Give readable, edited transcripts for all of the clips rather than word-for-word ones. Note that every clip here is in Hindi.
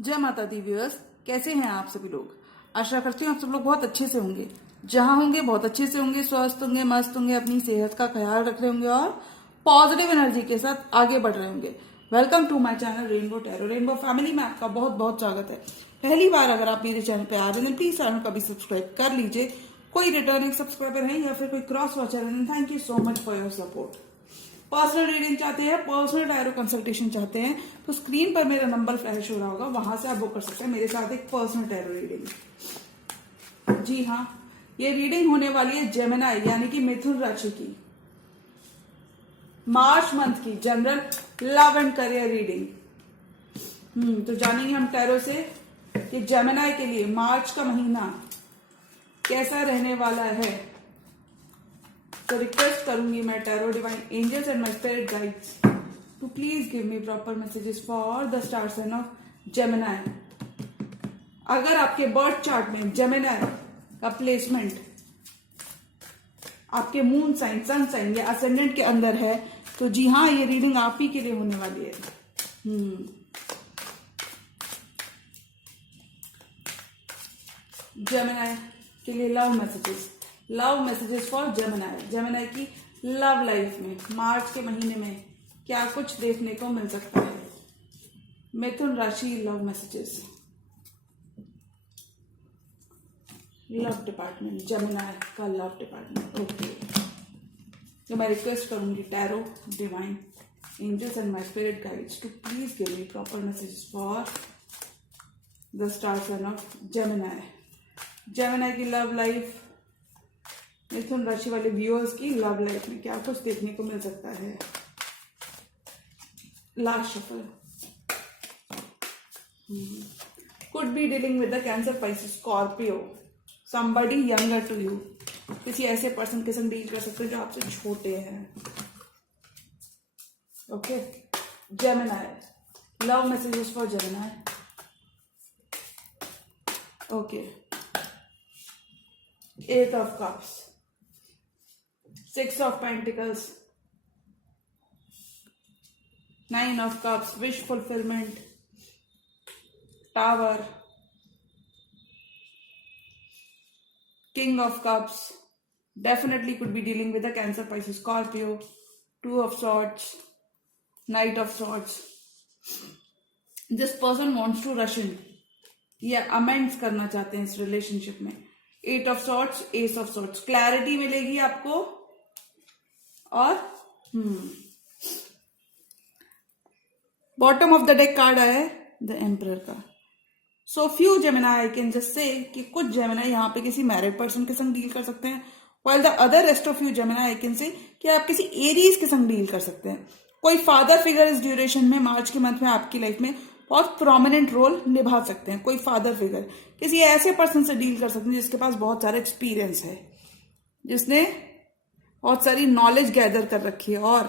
जय माता दी व्यूअर्स, कैसे हैं आप सभी लोग। आशा करती हूँ आप सब लोग बहुत अच्छे से होंगे। जहां होंगे बहुत अच्छे से होंगे, स्वस्थ होंगे, मस्त होंगे, अपनी सेहत का ख्याल रख रहे होंगे और पॉजिटिव एनर्जी के साथ आगे बढ़ रहे होंगे। Welcome to my channel rainbow tarot. Rainbow family में आपका बहुत बहुत स्वागत है। पहली बार अगर आप मेरे चैनल पे आ रहे हैं प्लीज चैनल को भी सब्सक्राइब कर लीजिए। कोई रिटर्निंग सब्सक्राइबर है या फिर कोई क्रॉस वॉचर है, thank you so much for your support. Personal reading चाहते हैं, पर्सनल टैरो कंसल्टेशन चाहते हैं तो स्क्रीन पर मेरा नंबर फ्लैश हो रहा होगा, वहां से आप बुक कर सकते हैं मेरे साथ एक पर्सनल टैरो रीडिंग। जी हाँ, ये रीडिंग होने वाली है जेमिनी यानी कि मिथुन राशि की मार्च मंथ की general love and career reading. तो जानेंगे हम टैरो से कि जेमिनी के लिए मार्च का महीना कैसा रहने वाला है। तो रिक्वेस्ट करूंगी मैं tarot divine angels and my spirit guides to please give me proper messages for the star sign of Gemini. अगर आपके बर्थ चार्ट में जेमिनी का प्लेसमेंट आपके मून साइन, सन साइन या असेंडेंट के अंदर है तो जी हाँ, ये रीडिंग आप ही के लिए होने वाली है। जेमिनी के लिए लव मैसेजेस फॉर जेमिनी की लव लाइफ में मार्च के महीने में क्या कुछ देखने को मिल सकता है। मिथुन राशि love messages, love department, Gemini का लव डिपार्टमेंट। ओके, तो मैं रिक्वेस्ट करूंगी tarot divine angels and my spirit guides to please give me proper messages for the star sign of Gemini की लव लाइफ, मिथुन राशि वाले व्यूअर्स की लव लाइफ में क्या कुछ देखने को मिल सकता है। Last shuffle. Could be dealing with the cancer, Pisces, Scorpio, somebody younger to you. किसी ऐसे पर्सन के संग डील कर सकते हैं जो आपसे छोटे हैं। Okay, Gemini love messages for Gemini. Okay, 8 of cups, 6 of pentacles, 9 of cups, wish fulfillment, tower, king of cups, definitely could be dealing with a cancer, Pisces, Scorpio, 2 of swords, knight of swords. This person wants to rush in या अमेंड्स करना चाहते हैं इस रिलेशनशिप में। 8 of swords, ace of swords, clarity मिलेगी आपको। और bottom of the deck card आया है द एम्परर का। So few Gemini I can just से कि कुछ जेमिनी यहाँ पे किसी मैरिड पर्सन के संग डील कर सकते हैं, while the other rest of you Gemini I can say कि आप किसी एरीज के संग डील कर सकते हैं। कोई फादर फिगर इस ड्यूरेशन में मार्च के मंथ में आपकी लाइफ में बहुत प्रोमिनेंट रोल निभा सकते हैं। कोई फादर फिगर किसी ऐसे पर्सन से डील कर सकते हैं जिसके पास बहुत सारा एक्सपीरियंस है, जिसने बहुत सारी नॉलेज गैदर कर रखी है और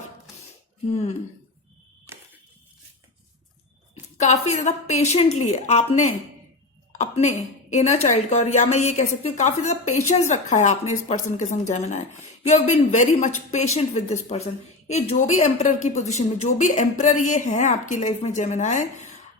काफी ज्यादा पेशेंटली आपने अपने इनर चाइल्ड का, और या मैं ये कह सकती हूँ काफी ज्यादा पेशेंस रखा है आपने इस पर्सन के संग Gemini. You have been very much patient with this person. ये जो भी एम्परर की पोजीशन में, जो भी एम्परर ये है आपकी लाइफ में जेमिनी,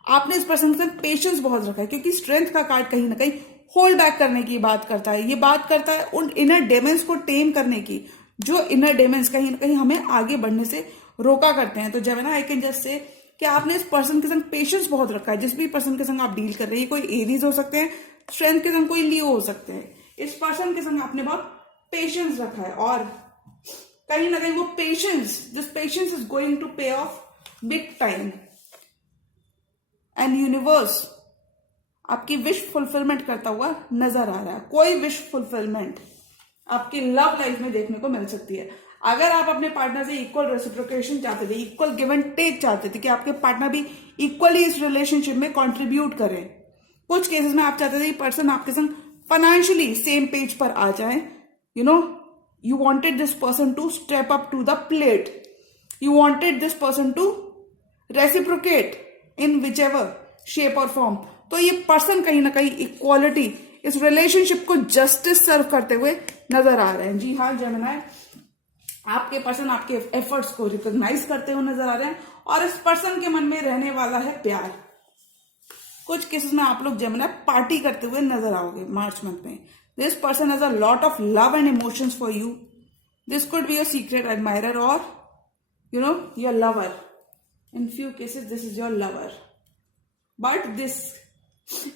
आपने इस पर्सन के साथ पेशेंस बहुत रखा है, क्योंकि स्ट्रेंथ का कार्ड कहीं ना कहीं होल्ड बैक करने की बात करता है। ये बात करता है उन इनर डेमन्स को टेम करने की, जो इनर डेमन्स कहीं ना कहीं हमें आगे बढ़ने से रोका करते हैं। तो जेमिनी आई कैन जस्ट से कि आपने इस पर्सन के संग पेशेंस बहुत रखा है। जिस भी पर्सन के संग आप डील कर रहे हैं, कोई एरीज हो सकते हैं, स्ट्रेंथ के संग कोई लियो हो सकते हैं, इस पर्सन के संग आपने बहुत पेशेंस रखा है और कहीं ना कहीं वो patience, this patience is going to pay off big time. And universe आपकी विश फुलफिलमेंट करता हुआ नजर आ रहा है। कोई विश फुलफिलमेंट आपकी लव लाइफ में देखने को मिल सकती है। अगर आप अपने पार्टनर से इक्वल रेसिप्रोकेशन चाहते थे, इक्वल गिव एंड टेक चाहते थे कि आपके पार्टनर भी इक्वली इस रिलेशनशिप में कंट्रीब्यूट करें, कुछ केसेस में आप चाहते थे पर्सन आपके संग फाइनेंशियली सेम पेज पर आ जाए, you wanted this person to step up to the plate, you wanted this person to reciprocate in whichever shape or form। तो ये पर्सन कहीं ना कहीं इक्वालिटी, इस रिलेशनशिप को जस्टिस सर्व करते हुए नजर आ रहे हैं। जी हाँ जेमिनी, आपके पर्सन आपके एफर्ट्स को रिकॉग्नाइज करते हुए नजर आ रहे हैं और इस पर्सन के मन में रहने वाला है प्यार। कुछ केसेस में आप लोग जेमिनी पार्टी करते हुए नजर आओगे मार्च मंथ में. This person has a lot of love and emotions for you. This could be your secret admirer और your lover. In few cases, this is your lover. But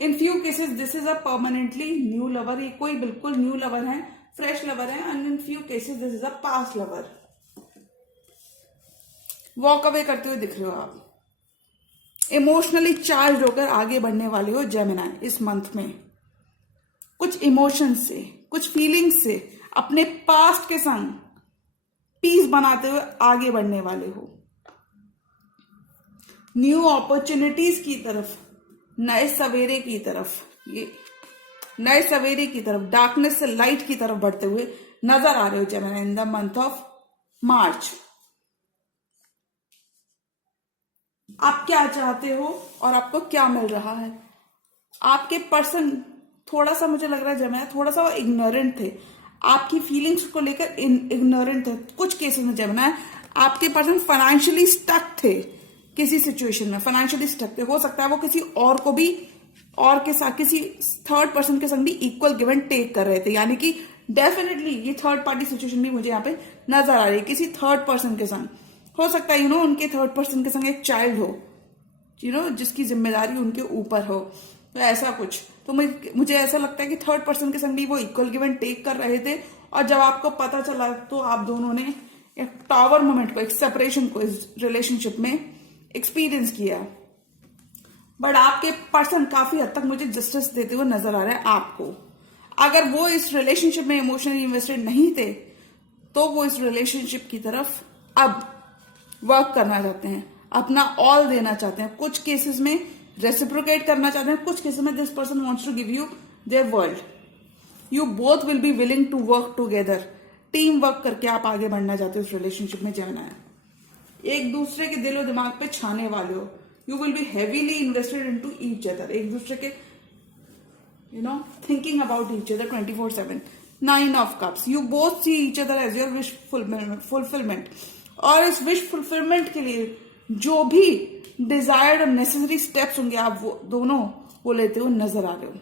in few cases, this is a permanently new lover. ये कोई बिल्कुल new lover है, fresh lover है, and in few cases, this is a past lover. Walk away करते हुए दिख रहे हो आप. इमोशनली चार्ज होकर आगे बढ़ने वाले हो जेमिनी इस मंथ में. कुछ इमोशंस से, कुछ फीलिंग्स से अपने पास्ट के संग पीस बनाते हुए आगे बढ़ने वाले हो. न्यू अपॉर्चुनिटीज की तरफ, नए सवेरे की तरफ, ये नए सवेरे की तरफ, डार्कनेस से लाइट की तरफ बढ़ते हुए नजर आ रहे हो Gemini in the month of March. आप क्या चाहते हो और आपको क्या मिल रहा है. आपके पर्सन थोड़ा सा, मुझे लग रहा है जेमिनी, थोड़ा सा वो इग्नोरेंट थे. आपकी फीलिंग्स को लेकर इग्नोरेंट थे. कुछ केसेस में जेमिनी आपके पर्सन फाइनेंशियली स्टक थे. किसी सिचुएशन में फाइनेंशियली स्टक थे. हो सकता है वो किसी और को भी, और के साथ किसी थर्ड पर्सन के संग भी इक्वल गिव एंड टेक कर रहे थे. यानी कि डेफिनेटली ये थर्ड पार्टी सिचुएशन भी मुझे यहाँ पे नजर आ रही है. किसी थर्ड पर्सन के संग हो सकता है उनके थर्ड पर्सन के संग एक चाइल्ड हो, जिसकी जिम्मेदारी उनके ऊपर हो. तो ऐसा कुछ, तो मुझे ऐसा लगता है कि थर्ड पर्सन के संग भी वो इक्वल गिव एंड टेक कर रहे थे. और जब आपको पता चला तो आप दोनों ने एक टावर मोमेंट को, एक सेपरेशन को इस रिलेशनशिप में एक्सपीरियंस किया. बट आपके पर्सन काफी हद तक मुझे जस्टिस देते हुए नजर आ रहे हैं आपको. अगर वो इस रिलेशनशिप में इमोशनली इन्वेस्टेड नहीं थे तो वो इस रिलेशनशिप की तरफ अब वर्क करना चाहते हैं, अपना ऑल देना चाहते हैं. कुछ केसेस में रेसिप्रोकेट करना चाहते हैं. कुछ केसेस में this person wants to give you their world. You both will be willing to work together. Team work करके आप आगे बढ़ना चाहते हो इस रिलेशनशिप में जेमिनी. एक दूसरे के दिलो दिमाग पे छाने वाले हो. You will be heavily invested into each other. एक दूसरे के thinking about each other 24/7. 9 of cups. You both see each other as your wish fulfilment. और इस विश फुलफिलमेंट के लिए जो भी डिजायर्ड और नेसेसरी स्टेप्स होंगे आप वो दोनों वो लेते हुए नजर आ रहे हो.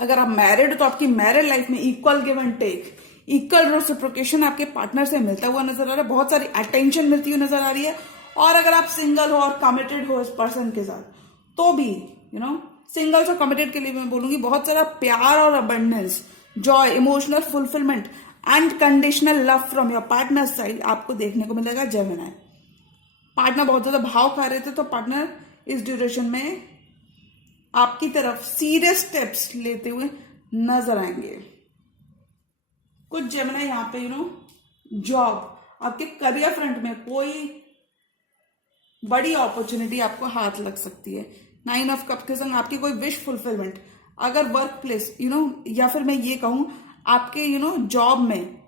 अगर आप मैरिड हो तो आपकी मैरिड लाइफ में equal give and take, equal reciprocation आपके पार्टनर से मिलता हुआ नजर आ रहा है. बहुत सारी अटेंशन मिलती हुई नजर आ रही है. और अगर आप सिंगल हो और कमिटेड हो इस पर्सन के साथ तो भी सिंगल्स और कमिटेड के लिए मैं बोलूंगी बहुत सारा प्यार और abundance, Joy, emotional fulfilment and conditional love from your partner side आपको देखने को मिलेगा जेमिनी. पार्टनर बहुत ज्यादा भाव खा रहे थे तो पार्टनर इस ड्यूरेशन में आपकी तरफ सीरियस स्टेप्स लेते हुए नजर आएंगे. कुछ जेमिनी यहाँ पे जॉब, आपके करियर फ्रंट में कोई बड़ी अपॉर्चुनिटी आपको हाथ लग सकती है. 9 ऑफ कप के संग आपकी कोई विश फुलफिलमेंट, अगर वर्क प्लेस या फिर मैं ये कहूं आपके जॉब में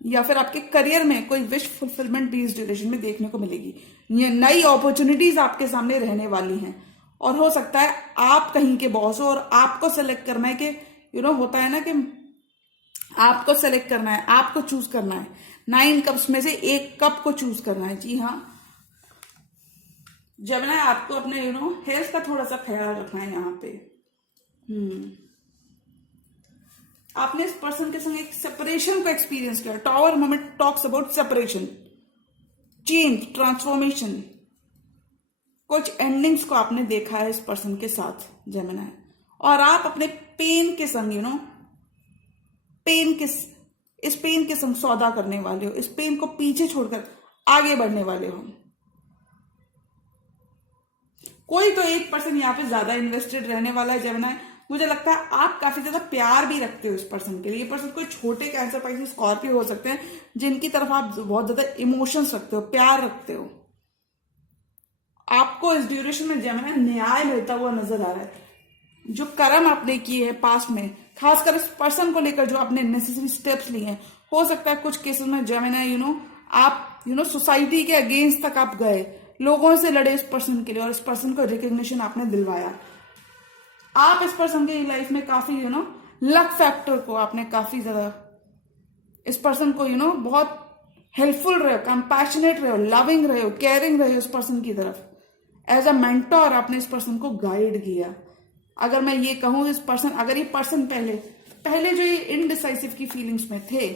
या फिर आपके करियर में कोई विश फुलफिलमेंट भी इस ड्यूरेशन में देखने को मिलेगी. ये नई अपॉर्चुनिटीज आपके सामने रहने वाली हैं. और हो सकता है आप कहीं के बॉस हो और आपको सेलेक्ट करना है कि होता है ना कि आपको सेलेक्ट करना है, आपको चूज करना है. 9 कप्स में से एक कप को चूज करना है. जी हाँ जेमिनी, आपको अपने हेल्थ का थोड़ा सा ख्याल रखना है यहाँ पे. आपने इस पर्सन के संग एक सेपरेशन को एक्सपीरियंस किया. Tower moment talks about separation, change, transformation. कुछ एंडिंग्स को आपने देखा है इस पर्सन के साथ जेमिनी. और आप अपने पेन के संग इस पेन के संग सौदा करने वाले हो. इस पेन को पीछे छोड़कर आगे बढ़ने वाले हो. कोई तो एक पर्सन यहाँ पे ज्यादा इन्वेस्टेड रहने वाला है जेमिनी. मुझे लगता है आप काफी ज्यादा प्यार भी रखते हो इस पर्सन के लिए. ये पर्सन कोई छोटे कैंसर, पाइसेस, स्कॉर्पियो हो सकते हैं जिनकी तरफ आप बहुत ज्यादा इमोशंस रखते हो, प्यार रखते हो. आपको इस ड्यूरेशन में जेमिनी न्याय मिलता हुआ नजर आ रहा है. जो कर्म आपने किए हैं पास्ट में, खासकर इस पर्सन को लेकर जो आपने नेसेसरी स्टेप्स लिए हैं, हो सकता है कुछ केसेस में जेमिनी आप सोसाइटी के अगेंस्ट तक आप गए, लोगों से लड़े इस पर्सन के लिए और इस पर्सन को रिकग्निशन आपने दिलवाया. आप इस पर्सन की लाइफ में काफी लक फैक्टर को आपने काफी ज्यादा इस पर्सन को बहुत हेल्पफुल रहे हो, कंपैशनेट रहे हो, लविंग रहे हो, केयरिंग रहे हो इस पर्सन की तरफ. एज अ मेंटोर आपने इस पर्सन को गाइड किया। अगर मैं ये कहूं इस पर्सन, अगर ये पर्सन पहले जो ये इनडिसाइसिव की फीलिंग्स में थे,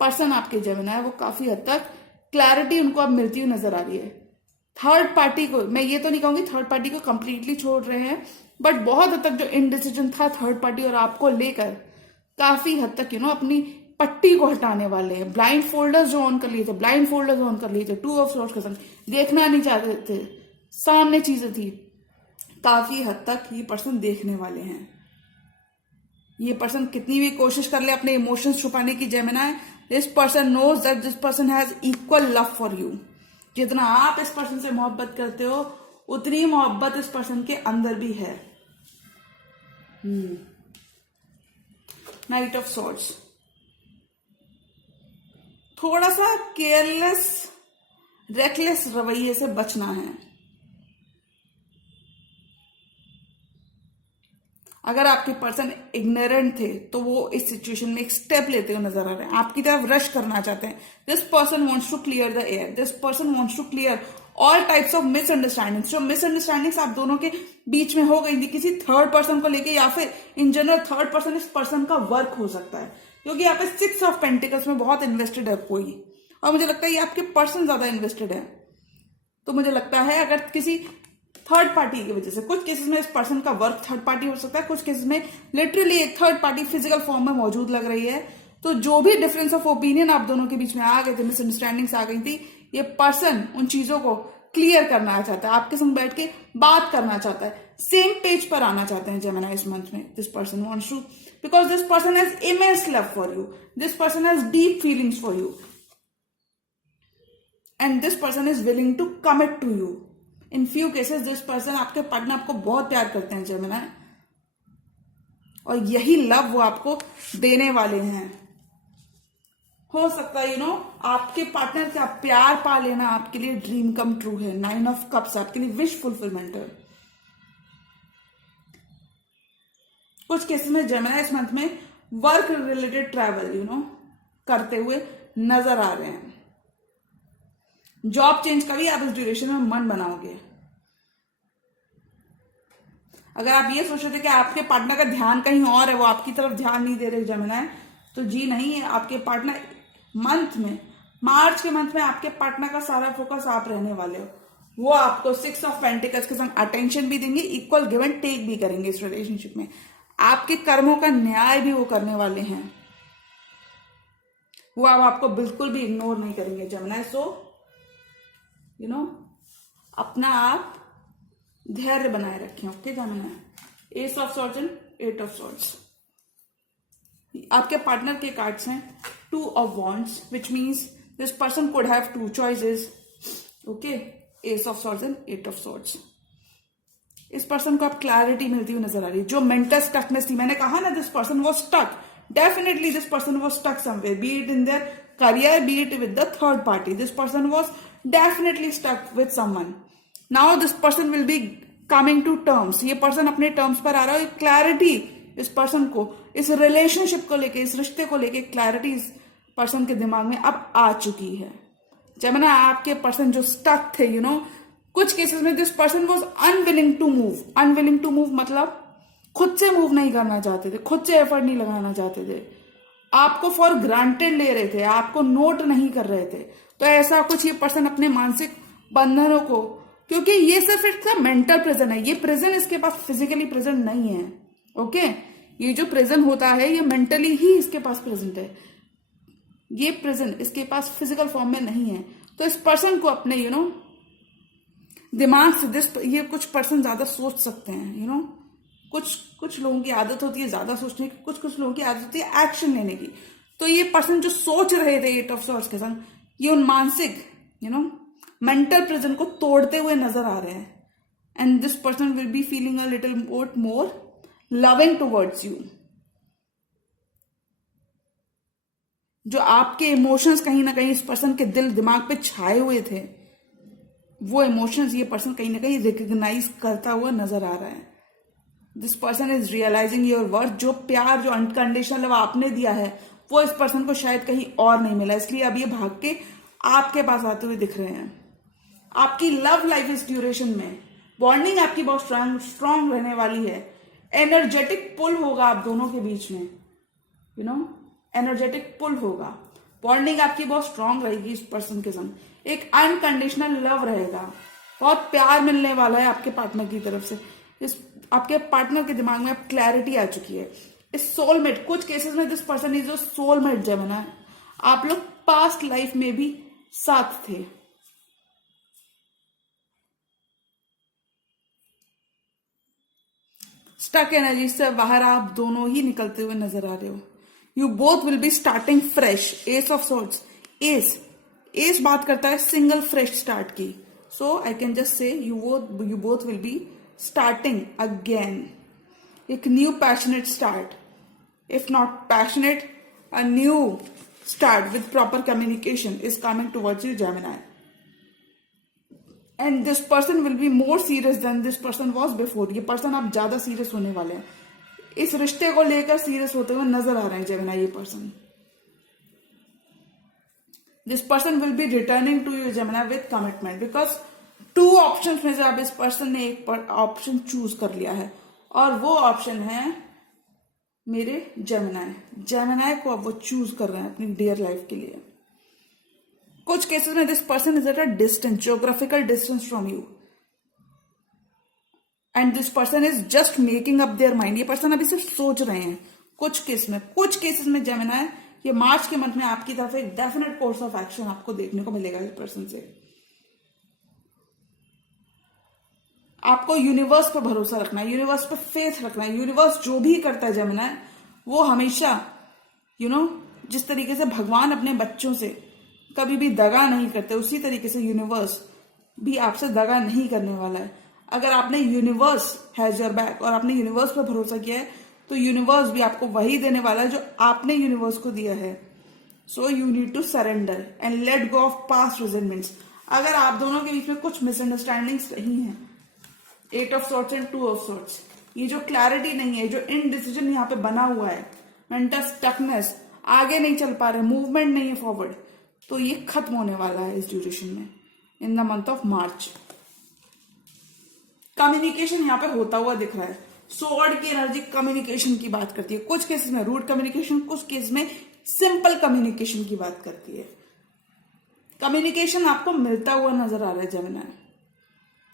पर्सन आपके जेमिनी, वो काफी हद तक क्लैरिटी उनको अब मिलती हुई नजर आ रही है। थर्ड पार्टी को, मैं ये तो नहीं कहूंगी थर्ड पार्टी को कंप्लीटली छोड़ रहे हैं, बट बहुत हद तक जो इनडिसीजन था थर्ड पार्टी और आपको लेकर, काफी हद तक अपनी पट्टी को हटाने वाले हैं। ब्लाइंड फोल्डर्स जो ऑन कर लिए थे, टू ऑफ सोर्स का संग, देखना नहीं चाहते थे, सामने चीजें थी, काफी हद तक ये पर्सन देखने वाले हैं। ये पर्सन कितनी भी कोशिश कर ले अपने इमोशंस छुपाने की Gemini, this person knows that this person has equal love for you. जितना आप इस पर्सन से मोहब्बत करते हो, उतनी मोहब्बत इस पर्सन के अंदर भी है। नाइट ऑफ सॉर्ड्स, थोड़ा सा केयरलेस, रेकलेस रवैये से बचना है। अगर आपके पर्सन इग्नोरेंट थे तो वो इस सिचुएशन में एक स्टेप लेते हुए नजर आ रहे हैं, आपकी तरफ रश करना चाहते हैं। This person wants to clear the air, this person wants to clear all types of misunderstandings. जो मिसअंडरस्टैंडिंग्स आप दोनों के बीच में हो गई थी किसी थर्ड पर्सन को लेके, या फिर इन जनरल थर्ड पर्सन इस पर्सन का वर्क हो सकता है, क्योंकि यहाँ पे 6 ऑफ पेंटिकल्स में बहुत इन्वेस्टेड है कोई, और मुझे लगता है ये आपके पर्सन ज्यादा इन्वेस्टेड है। तो मुझे लगता है अगर किसी थर्ड पार्टी की वजह से, कुछ केसेस में इस पर्सन का वर्क थर्ड पार्टी हो सकता है, कुछ केसेस में लिटरली एक थर्ड पार्टी फिजिकल फॉर्म में मौजूद लग रही है। तो जो भी डिफरेंस ऑफ ओपिनियन आप दोनों के बीच में आ गए थे, मिसअंडरस्टैंडिंग्स आ गई थी, ये पर्सन उन चीजों को क्लियर करना चाहता है, आपके संग बैठ के बात करना चाहता है, सेम पेज पर आना चाहते हैं जेमिनी इस मंथ में। This person wants to, because this person has immense love for you, this person has deep feelings for you, and this person is willing to commit to you. In few cases this person, आपके पार्टनर आपको बहुत प्यार करते हैं जेमिनी, और यही लव वो आपको देने वाले हैं। हो सकता है आपके पार्टनर का प्यार पा लेना आपके लिए ड्रीम कम ट्रू है। 9 ऑफ कप्स आपके लिए विश फुलफिलमेंट है। कुछ केसेस में जेमिनी इस मंथ में वर्क रिलेटेड ट्रैवल करते हुए नजर आ रहे हैं। जॉब चेंज का भी आप इस ड्यूरेशन में मन बनाओगे। अगर आप ये सोच रहे थे कि आपके पार्टनर का ध्यान कहीं और है, वो आपकी तरफ ध्यान नहीं दे रहे जेमिनी, तो जी नहीं है। आपके पार्टनर मंथ में, मार्च के मंथ में आपके पार्टनर का सारा फोकस आप रहने वाले हो। वो आपको 6 ऑफ पेंटिकल्स के संग अटेंशन भी देंगे, इक्वल गिव एंड टेक भी करेंगे इस रिलेशनशिप में। आपके कर्मों का न्याय भी वो करने वाले हैं। वो अब आपको बिल्कुल भी इग्नोर नहीं करेंगे जेमिनी। सो अपना आप धैर्य बनाए रखें। Okay Gemini. S of swords and 8 of swords आपके पार्टनर के कार्ड्स हैं। 2 of wands, which means this person could have 2 choices. Okay, S of swords and 8 of swords. इस पर्सन को आप क्लैरिटी मिलती हुई नजर आ रही है। जो मेंटल स्टकनेस थी, मैंने कहा ना this person was stuck, definitely this person was stuck somewhere, be it in their career, be it with the third party. This person was definitely stuck with someone. Now this person will be coming to terms. ये पर्सन अपने टर्म्स पर आ रहा है। क्लैरिटी इस पर्सन को, इस रिलेशनशिप को लेके, इस रिश्ते को लेके क्लैरिटी इस पर्सन के दिमाग में अब आ चुकी है। जेमिनी, आपके पर्सन जो स्टक थे, कुछ केसेस में this person was unwilling to move. Unwilling to move मतलब खुद से मूव नहीं करना चाहते थे, खुद से एफर्ट नहीं लगाना चाहते थे, आपको फॉर ग्रांटेड ले रहे थे, आपको नोट नहीं कर रहे थे। तो ऐसा कुछ ये पर्सन अपने मानसिक बंधनों को, क्योंकि ये सिर्फ इसका मेंटल प्रिजन है, ये प्रिजन इसके पास फिजिकली प्रेजेंट नहीं है। ओके, ये जो प्रिजन होता है ये मेंटली ही इसके पास प्रेजेंट है, ये प्रिजन इसके पास फिजिकल फॉर्म में नहीं है। तो इस पर्सन को अपने दिमाग से ये कुछ पर्सन ज्यादा सोच सकते हैं। कुछ लोगों की आदत होती है ज्यादा सोचने की, कुछ लोगों की आदत होती है एक्शन लेने की। तो ये पर्सन जो सोच रहे थे 8 ऑफ सॉर्ड्स के संग, ये उन मानसिक मेंटल प्रिजन को तोड़ते हुए नजर आ रहे हैं। And this person will be feeling a little more loving towards you. जो आपके इमोशंस कहीं ना कहीं इस पर्सन के दिल दिमाग पे छाए हुए थे, वो इमोशंस ये पर्सन कहीं ना कहीं रिकग्नाइज करता हुआ नजर आ रहा है। This person is realising your worth. जो प्यार, जो अनकंडीशनल लव आपने दिया है, वो इस पर्सन को शायद कहीं और नहीं मिला, इसलिए अब ये भाग के आपके पास आते हुए दिख रहे हैं। आपकी लव लाइफ इस ड्यूरेशन में बॉन्डिंग आपकी बहुत स्ट्रांग स्ट्रांग रहने वाली है। एनर्जेटिक पुल होगा आप दोनों के बीच में, यू नो, एनर्जेटिक पुल होगा। बॉन्डिंग आपकी बहुत स्ट्रांग रहेगी इस पर्सन के संग। एक अनकंडीशनल लव रहेगा, बहुत प्यार मिलने वाला है आपके पार्टनर की तरफ से। इस आपके पार्टनर के दिमाग में अब क्लैरिटी आ चुकी है। इस सोलमेट, कुछ केसेस में दिस पर्सन इज जो सोलमेट जेमिनी है, आप लोग पास्ट लाइफ में भी साथ थे। स्टक एनर्जी से बाहर आप दोनों ही निकलते हुए नजर आ रहे हो। You both will be starting fresh. Ace of swords, ace ace बात करता है सिंगल फ्रेश स्टार्ट की। So I can just say you both will be starting again, एक new passionate start, if not passionate, a new start with proper communication is coming towards you, Gemini. And this person will be more serious than this person was before. ये पर्सन आप ज्यादा सीरियस होने वाले हैं, इस रिश्ते को लेकर सीरियस होते हुए नजर आ रहे हैं जेमिनी ये person. This person will be returning to you Gemini with commitment, because 2 option में से अब इस पर्सन ने एक ऑप्शन चूज कर लिया है, और वो ऑप्शन है मेरे जेमिनी को अब वो चूज कर रहे हैं अपनी डियर लाइफ के लिए। कुछ केसेस में this person is at a distance, geographical distance from you, and this person is just making up their mind. ये पर्सन अभी सिर्फ सोच रहे हैं। कुछ केसेस में जेमिनी ये मार्च के मंथ में आपकी तरफ एक डेफिनेट कोर्स ऑफ एक्शन आपको देखने को मिलेगा इस पर्सन से। आपको यूनिवर्स पर भरोसा रखना है, यूनिवर्स पर फेथ रखना है। यूनिवर्स जो भी करता है जेमिनी, वो हमेशा जिस तरीके से भगवान अपने बच्चों से कभी भी दगा नहीं करते, उसी तरीके से यूनिवर्स भी आपसे दगा नहीं करने वाला है। अगर आपने यूनिवर्स हैज योर बैक और आपने यूनिवर्स पर भरोसा किया है, तो यूनिवर्स भी आपको वही देने वाला है जो आपने यूनिवर्स को दिया है। So you need to surrender and let go of past resentments. अगर आप दोनों के बीच में कुछ मिसअंडरस्टैंडिंग्स रही हैं, 8 of swords and 2 of swords, ये जो क्लैरिटी नहीं है, जो इनडिसीजन यहाँ पे बना हुआ है, मेंटल स्टकनेस, आगे नहीं चल पा रहे, मूवमेंट नहीं है फॉरवर्ड, तो ये खत्म होने वाला है इस ड्यूरेशन में, in the month of March. Communication यहाँ पे होता हुआ दिख रहा है। स्वॉर्ड की एनर्जी कम्युनिकेशन की बात करती है। कुछ केसेस में रूड कम्युनिकेशन, कुछ केस में सिंपल कम्युनिकेशन की बात करती है। कम्युनिकेशन आपको मिलता हुआ नजर आ रहा है जेमिनी।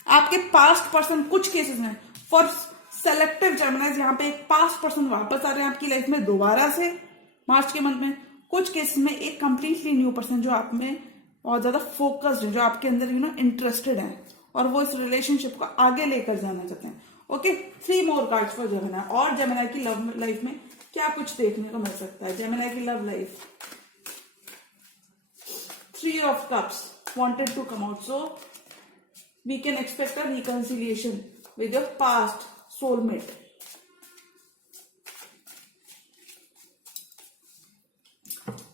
आपके पास्ट पर्सन कुछ केसेस में, फॉर सेलेक्टिव जेमिनीज, यहाँ पे एक पास्ट पर्सन वापस आ रहे हैं आपकी लाइफ में दोबारा से मार्च के मंथ में। कुछ केसेस में एक कंप्लीटली न्यू पर्सन जो आप में बहुत ज्यादा फोकस्ड है, जो आपके अंदर इंटरेस्टेड है, और वो इस रिलेशनशिप को आगे लेकर जाना चाहते हैं। Okay, 3 more cards for Gemini. और जेमिनी की लव लाइफ में क्या कुछ देखने को मिल सकता है? जेमिनी की love life, 3 of cups wanted to come out, so we can expect a reconciliation with your past soulmate.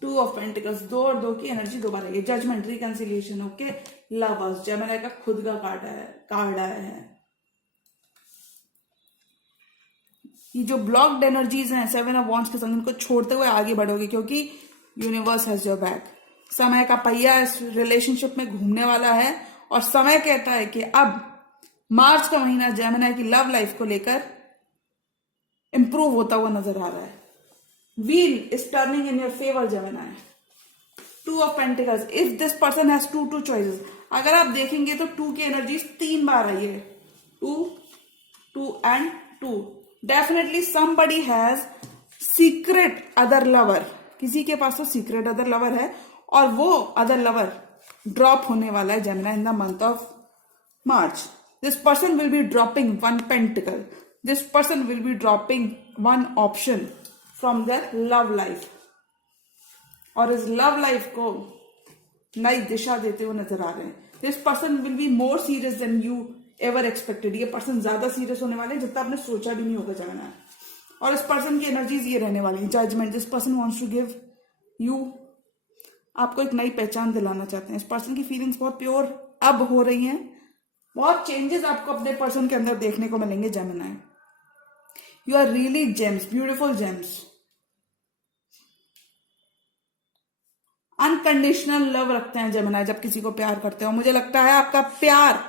2 of pentacles, 2 और 2 की एनर्जी दोबारा है। Judgement, reconciliation, okay. Lovers, Gemini का खुद का कार्ड आया है। ये जो ब्लॉक्ड एनर्जीज हैं 7 ऑफ वॉन्ड्स के संग, इनको छोड़ते हुए आगे बढ़ोगे, क्योंकि यूनिवर्स हैज योर बैक। समय का पहिया इस रिलेशनशिप में घूमने वाला है, और समय कहता है कि अब मार्च का महीना जेमिनी की लव लाइफ को लेकर इंप्रूव होता हुआ नजर आ रहा है। Wheel is turning in your favour Gemini. 2 of pentacles, if this person has 2 choices, अगर आप देखेंगे तो 2 की एनर्जी 3 बार आई है, 2 and 2। Definitely somebody has secret other lover, किसी के पास तो सीक्रेट अदर लवर है, और वो अदर लवर ड्रॉप होने वाला है Gemini in the month of March. This person will B dropping 1 pentacle, this person will B dropping 1 option from their love life, और इस लव लाइफ को नई दिशा देते हुए नजर आ रहे हैं। This person will be more serious than you ever expected. ये पर्सन ज्यादा सीरियस होने वाले हैं जितना आपने सोचा भी नहीं होगा जेमिनी। और इस पर्सन की एनर्जीज ये रहने वाली है, judgement. This person wants to give you, आपको एक नई पहचान दिलाना चाहते हैं। इस पर्सन की फीलिंग्स बहुत प्योर अब हो रही हैं। बहुत चेंजेस आपको अपने पर्सन के अंदर देखने को मिलेंगे Gemini. You are really gems, beautiful gems. Unconditional love रखते हैं जेमिनी जब किसी को प्यार करते हो। मुझे लगता है आपका प्यार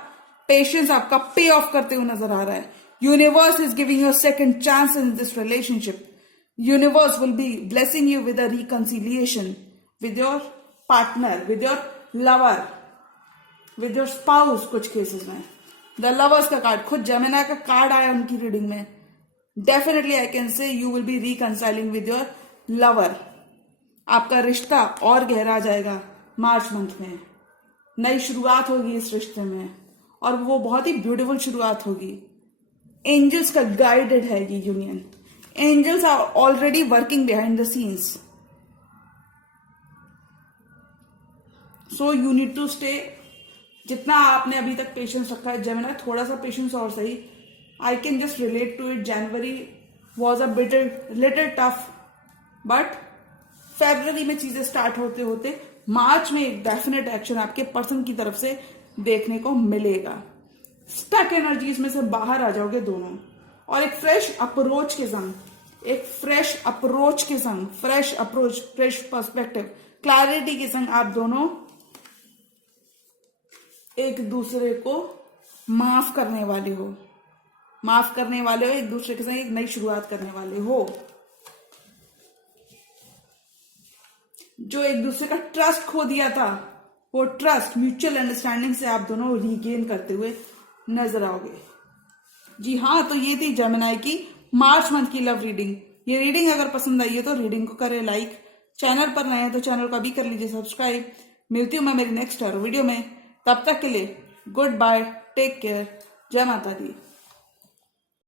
पेशेंस आपका पे ऑफ करते हुए नजर आ रहा है. Universe is giving you second chance in this relationship. Universe will be blessing you with a reconciliation with your partner, with your lover, with your spouse. कुछ केसेस में द लवर्स का कार्ड, खुद जेमिनी का कार्ड आया उनकी रीडिंग में. Definitely I can say you will B reconciling with your lover. आपका रिश्ता और गहरा जाएगा मार्च मंथ में. नई शुरुआत होगी इस रिश्ते में और वो बहुत ही ब्यूटीफुल शुरुआत होगी. एंजल्स का गाइडेड है ये union. Angels are already working behind the scenes. So you need to stay. जितना आपने अभी तक पेशेंस रखा है जेमिनी, थोड़ा सा पेशेंस और सही. I can just relate to it. January was a little tough, but February में चीजें स्टार्ट होते होते मार्च में एक डेफिनेट एक्शन आपके पर्सन की तरफ से देखने को मिलेगा. स्टक एनर्जीज में से बाहर आ जाओगे दोनों और एक फ्रेश अप्रोच के संग, fresh approach, fresh perspective, clarity के संग आप दोनों एक दूसरे को माफ करने वाले हो. एक दूसरे के संग एक नई शुरुआत करने वाले हो. जो एक दूसरे का ट्रस्ट खो दिया था, वो ट्रस्ट म्यूचुअल अंडरस्टैंडिंग से आप दोनों रीगेन करते हुए नजर आओगे. जी हाँ, तो ये थी जेमिनी की मार्च मंथ की लव रीडिंग. ये रीडिंग अगर पसंद आई है तो रीडिंग को करें लाइक. चैनल पर नए हैं तो चैनल को अभी कर लीजिए सब्सक्राइब. मिलती हूं मैं मेरी नेक्स्ट वीडियो में. तब तक के लिए गुड बाय, टेक केयर, जय माता दी.